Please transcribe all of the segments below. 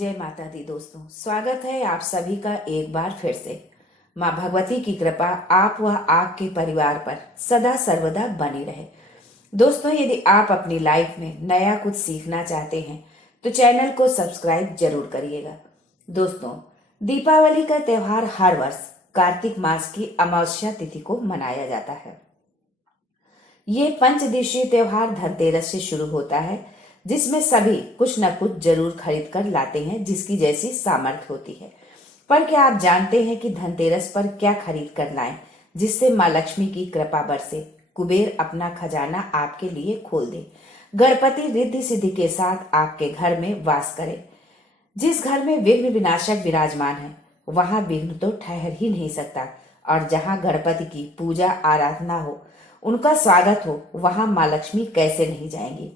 जय माता दी दोस्तों, स्वागत है आप सभी का एक बार फिर से। माँ भगवती की कृपा आप व आपके परिवार पर सदा सर्वदा बनी रहे। दोस्तों, यदि आप अपनी लाइफ में नया कुछ सीखना चाहते हैं तो चैनल को सब्सक्राइब जरूर करिएगा। दोस्तों, दीपावली का त्योहार हर वर्ष कार्तिक मास की अमावस्या तिथि को मनाया जाता है। ये पंचदिशीय त्योहार धनतेरस से शुरू होता है, जिसमें सभी कुछ न कुछ जरूर खरीद कर लाते हैं जिसकी जैसी सामर्थ्य होती है। पर क्या आप जानते हैं कि धनतेरस पर क्या खरीद कर लाएं जिससे माँ लक्ष्मी की कृपा बरसे, कुबेर अपना खजाना आपके लिए खोल दे, गणपति रिद्धि सिद्धि के साथ आपके घर में वास करे। जिस घर में विघ्न विनाशक विराजमान है वहां विघ्न तो ठहर ही नहीं सकता, और जहां गणपति की पूजा आराधना हो, उनका स्वागत हो, वहां माँ लक्ष्मी कैसे नहीं जाएंगी।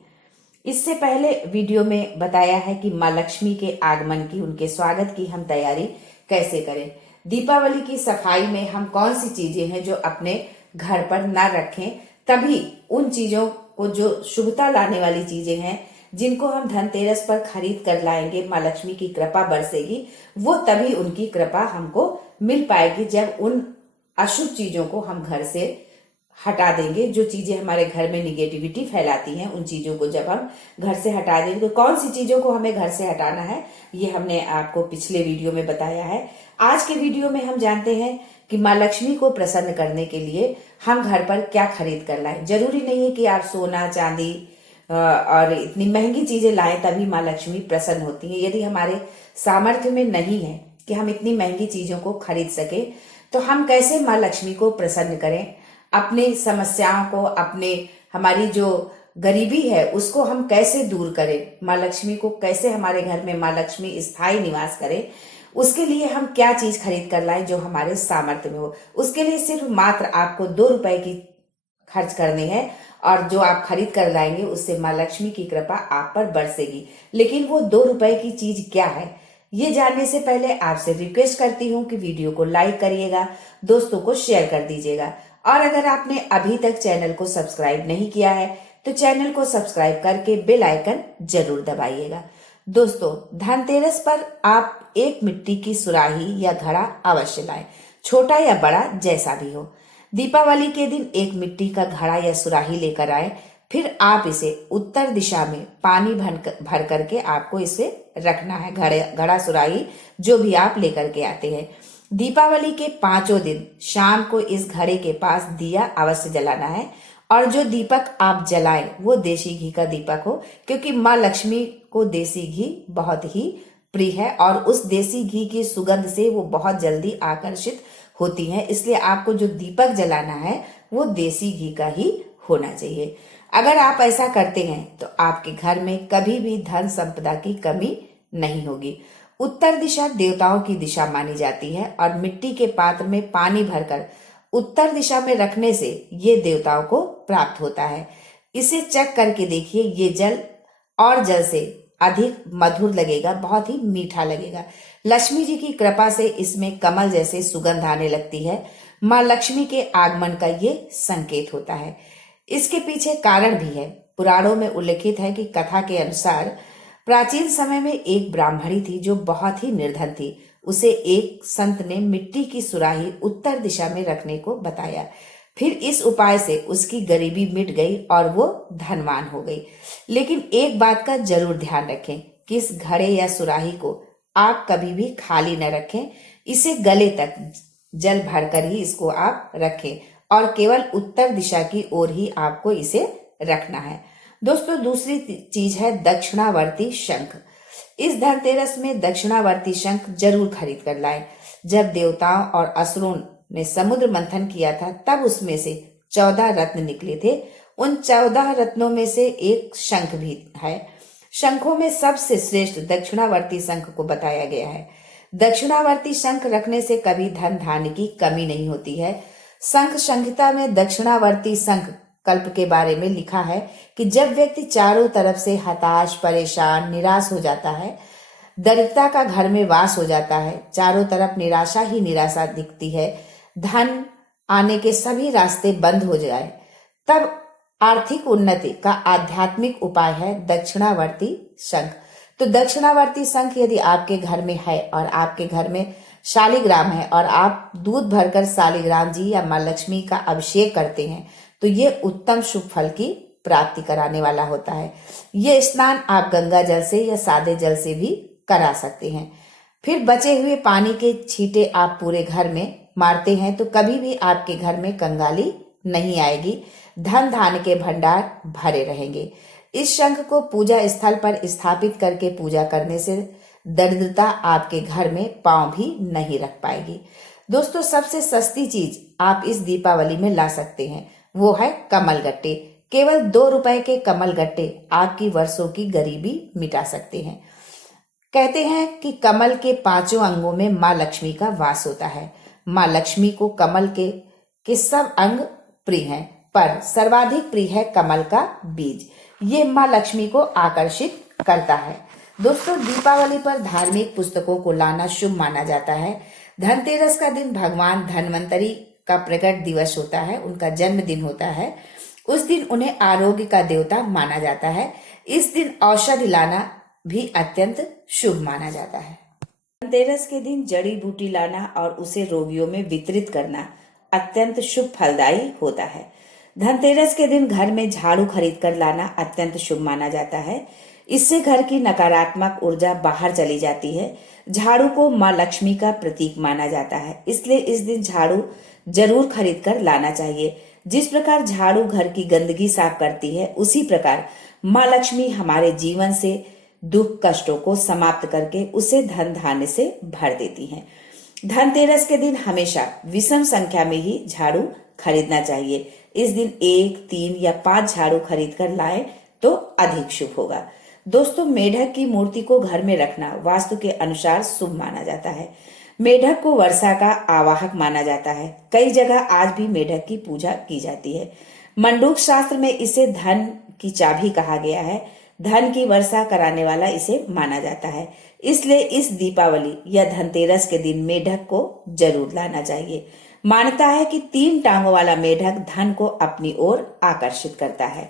इससे पहले वीडियो में बताया है कि माँ लक्ष्मी के आगमन की, उनके स्वागत की हम तैयारी कैसे करें। दीपावली की सफाई में हम कौन सी चीजें हैं जो अपने घर पर ना रखें, तभी उन चीजों को, जो शुभता लाने वाली चीजें हैं जिनको हम धनतेरस पर खरीद कर लाएंगे, माँ लक्ष्मी की कृपा बरसेगी, वो तभी उनकी कृपा हमको मिल पाएगी जब उन अशुभ चीजों को हम घर से हटा देंगे। जो चीजें हमारे घर में निगेटिविटी फैलाती हैं, उन चीजों को जब हम घर से हटा देंगे, तो कौन सी चीजों को हमें घर से हटाना है ये हमने आपको पिछले वीडियो में बताया है। आज के वीडियो में हम जानते हैं कि माँ लक्ष्मी को प्रसन्न करने के लिए हम घर पर क्या खरीद कर लाएं। जरूरी नहीं है कि आप सोना चांदी और इतनी महंगी चीजें लाएं तभी माँ लक्ष्मी प्रसन्न होती है। यदि हमारे सामर्थ्य में नहीं है कि हम इतनी महंगी चीजों को खरीद सके, तो हम कैसे माँ लक्ष्मी को प्रसन्न करें, अपनी समस्याओं को, हमारी जो गरीबी है उसको हम कैसे दूर करें, माँ लक्ष्मी को कैसे हमारे घर में माँ लक्ष्मी स्थायी निवास करें, उसके लिए हम क्या चीज खरीद कर लाएं जो हमारे सामर्थ्य में हो। उसके लिए सिर्फ मात्र आपको 2 रुपए की खर्च करने हैं, और जो आप खरीद कर लाएंगे उससे माँ लक्ष्मी की कृपा आप पर बरसेगी। लेकिन वो 2 रुपए की चीज क्या है, ये जानने से पहले आपसे रिक्वेस्ट करती हूँ कि वीडियो को लाइक करिएगा, दोस्तों को शेयर कर दीजिएगा, और अगर आपने अभी तक चैनल को सब्सक्राइब नहीं किया है तो चैनल को सब्सक्राइब करके बेल आइकन जरूर दबाइएगा। दोस्तों, धनतेरस पर आप एक मिट्टी की सुराही या घड़ा अवश्य लाएं, छोटा या बड़ा जैसा भी हो। दीपावली के दिन एक मिट्टी का घड़ा या सुराही लेकर आए, फिर आप इसे उत्तर दिशा में पानी भर करके आपको इसे रखना है। घड़ा सुराही जो भी आप लेकर के आते हैं, दीपावली के 5 दिन शाम को इस घड़े के पास दिया अवश्य जलाना है, और जो दीपक आप जलाएं वो देसी घी का दीपक हो, क्योंकि माँ लक्ष्मी को देसी घी बहुत ही प्रिय है और उस देसी घी की सुगंध से वो बहुत जल्दी आकर्षित होती हैं। इसलिए आपको जो दीपक जलाना है वो देसी घी का ही होना चाहिए। अगर आप ऐसा करते हैं तो आपके घर में कभी भी धन संपदा की कमी नहीं होगी। उत्तर दिशा देवताओं की दिशा मानी जाती है, और मिट्टी के पात्र में पानी भरकर उत्तर दिशा में रखने से ये देवताओं को प्राप्त होता है। इसे चेक करके देखिए, ये जल और जल से अधिक मधुर लगेगा, बहुत ही मीठा लगेगा। लक्ष्मी जी की कृपा से इसमें कमल जैसे सुगंध आने लगती है। माँ लक्ष्मी के आगमन का ये संकेत होता है। इसके पीछे कारण भी है। पुराणों में उल्लेखित है कि कथा के अनुसार प्राचीन समय में एक ब्राह्मणी थी जो बहुत ही निर्धन थी। उसे एक संत ने मिट्टी की सुराही उत्तर दिशा में रखने को बताया। फिर इस उपाय से उसकी गरीबी मिट गई और वो धनवान हो गई। लेकिन एक बात का जरूर ध्यान रखें कि इस घड़े या सुराही को आप कभी भी खाली न रखें। इसे गले तक जल भरकर ही इसको आप रखें, और केवल उत्तर दिशा की ओर ही आपको इसे रखना है। दोस्तों, दूसरी चीज है दक्षिणावर्ती शंख। इस धनतेरस में दक्षिणावर्ती शंख जरूर खरीद कर लाएं। जब देवताओं और असुरों ने समुद्र मंथन किया था तब उसमें से 14 रत्न निकले थे। उन 14 रत्नों में से एक शंख भी है। शंखों में सबसे श्रेष्ठ दक्षिणावर्ती शंख को बताया गया है। दक्षिणावर्ती शंख रखने से कभी धन धान्य की कमी नहीं होती है। शंख संहिता में दक्षिणावर्ती शंख कल्प के बारे में लिखा है कि जब व्यक्ति चारों तरफ से हताश, परेशान, निराश हो जाता है, दरिद्रता का घर में वास हो जाता है, चारों तरफ निराशा ही निराशा दिखती है, धन आने के सभी रास्ते बंद हो जाए, तब आर्थिक उन्नति का आध्यात्मिक उपाय है दक्षिणावर्ती शंख। तो दक्षिणावर्ती शंख यदि आपके घर में है और आपके घर में शालिग्राम है और आप दूध भरकर शालिग्राम जी या माँ लक्ष्मी का अभिषेक करते हैं तो ये उत्तम शुभ फल की प्राप्ति कराने वाला होता है। ये स्नान आप गंगा जल से या सादे जल से भी करा सकते हैं। फिर बचे हुए पानी के छींटे आप पूरे घर में मारते हैं तो कभी भी आपके घर में कंगाली नहीं आएगी, धन धान्य के भंडार भरे रहेंगे। इस शंख को पूजा स्थल पर स्थापित करके पूजा करने से दरिद्रता आपके घर में पांव भी नहीं रख पाएगी। दोस्तों, सबसे सस्ती चीज आप इस दीपावली में ला सकते हैं वो है कमल गट्टे। केवल 2 रुपए के कमल गट्टे आपकी वर्षों की गरीबी मिटा सकते हैं। कहते हैं कि कमल के 5 अंगों में माँ लक्ष्मी का वास होता है। माँ लक्ष्मी को कमल के सब अंग प्रिय हैं, पर सर्वाधिक प्रिय है कमल का बीज। ये माँ लक्ष्मी को आकर्षित करता है। दोस्तों, दीपावली पर धार्मिक पुस्तकों को लाना शुभ माना जाता है। धनतेरस का दिन भगवान धन्वंतरी का प्रकट दिवस होता है, उनका जन्मदिन होता है। उस दिन उन्हें आरोग्य का देवता माना जाता है। इस दिन औषधि लाना भी अत्यंत शुभ माना जाता है। धनतेरस के दिन जड़ी बूटी लाना और उसे रोगियों में वितरित करना अत्यंत शुभ फलदायी होता है। धनतेरस के दिन घर में झाड़ू खरीद कर लाना अत्यंत शुभ माना जाता है। इससे घर की नकारात्मक ऊर्जा बाहर चली जाती है। झाड़ू को माँ लक्ष्मी का प्रतीक माना जाता है, इसलिए इस दिन झाड़ू जरूर खरीद कर लाना चाहिए। जिस प्रकार झाड़ू घर की गंदगी साफ करती है, उसी प्रकार माँ लक्ष्मी हमारे जीवन से दुख कष्टों को समाप्त करके उसे धन धान्य से भर देती हैं। धनतेरस के दिन हमेशा विषम संख्या में ही झाड़ू खरीदना चाहिए। इस दिन 1, 3 या 5 झाड़ू खरीद कर लाएं तो अधिक शुभ होगा। दोस्तों, मेढक की मूर्ति को घर में रखना वास्तु के अनुसार शुभ माना जाता है। मेढक को वर्षा का आवाहक माना जाता है। कई जगह आज भी मेढक की पूजा की जाती है। मंडूक शास्त्र में इसे धन की चाबी कहा गया है। धन की वर्षा कराने वाला इसे माना जाता है। इसलिए इस दीपावली या धनतेरस के दिन मेढक को जरूर लाना चाहिए। मान्यता है कि 3 टांगों वाला मेढक धन को अपनी ओर आकर्षित करता है।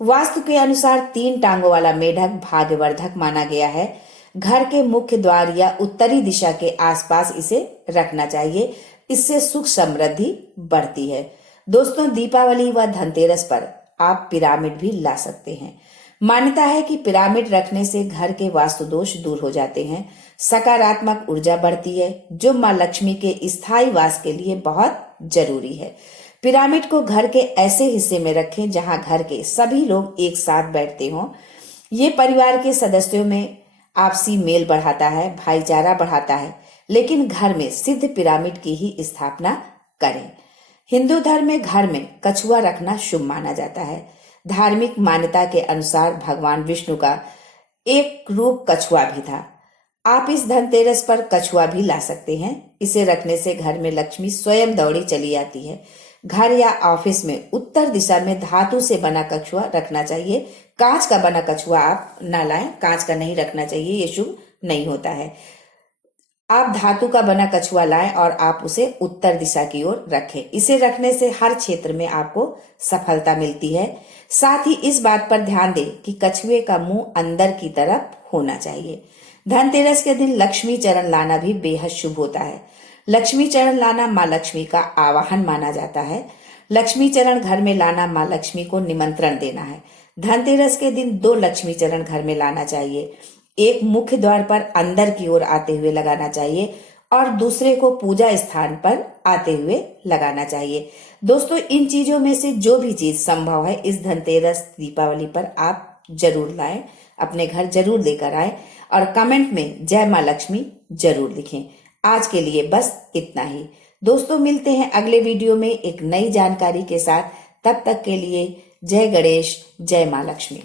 वास्तु के अनुसार 3 टांगों वाला मेढक भाग्यवर्धक माना गया है। घर के मुख्य द्वार या उत्तरी दिशा के आसपास इसे रखना चाहिए। इससे सुख समृद्धि बढ़ती है। दोस्तों, दीपावली व धनतेरस पर आप पिरामिड भी ला सकते हैं। मान्यता है कि पिरामिड रखने से घर के वास्तु दोष दूर हो जाते हैं, सकारात्मक ऊर्जा बढ़ती है, जो माँ लक्ष्मी के स्थायी वास के लिए बहुत जरूरी है। पिरामिड को घर के ऐसे हिस्से में रखें जहां घर के सभी लोग एक साथ बैठते हों। ये परिवार के सदस्यों में आपसी मेल बढ़ाता है, भाईचारा बढ़ाता है। लेकिन घर में सिद्ध पिरामिड की ही स्थापना करें। हिंदू धर्म में घर में कछुआ रखना शुभ माना जाता है। धार्मिक मान्यता के अनुसार भगवान विष्णु का एक रूप कछुआ भी था। आप इस धनतेरस पर कछुआ भी ला सकते हैं। इसे रखने से घर में लक्ष्मी स्वयं दौड़ी चली आती है। घर या ऑफिस में उत्तर दिशा में धातु से बना कछुआ रखना चाहिए। कांच का बना कछुआ आप ना लाएं, कांच का नहीं रखना चाहिए, ये शुभ नहीं होता है। आप धातु का बना कछुआ लाएं और आप उसे उत्तर दिशा की ओर रखें। इसे रखने से हर क्षेत्र में आपको सफलता मिलती है। साथ ही इस बात पर ध्यान दें कि कछुए का मुंह अंदर की तरफ होना चाहिए। धनतेरस के दिन लक्ष्मी चरण लाना भी बेहद शुभ होता है। लक्ष्मी चरण लाना माँ लक्ष्मी का आवाहन माना जाता है। लक्ष्मी चरण घर में लाना माँ लक्ष्मी को निमंत्रण देना है। धनतेरस के दिन 2 लक्ष्मी चरण घर में लाना चाहिए। एक मुख्य द्वार पर अंदर की ओर आते हुए लगाना चाहिए और दूसरे को पूजा स्थान पर आते हुए लगाना चाहिए। दोस्तों, इन चीजों में से जो भी चीज संभव है इस धनतेरस दीपावली पर आप जरूर लाएं, अपने घर जरूर लेकर आएं और कमेंट में जय माँ लक्ष्मी जरूर लिखें। आज के लिए बस इतना ही। दोस्तों, मिलते हैं अगले वीडियो में एक नई जानकारी के साथ। तब तक के लिए जय गणेश, जय माँ लक्ष्मी।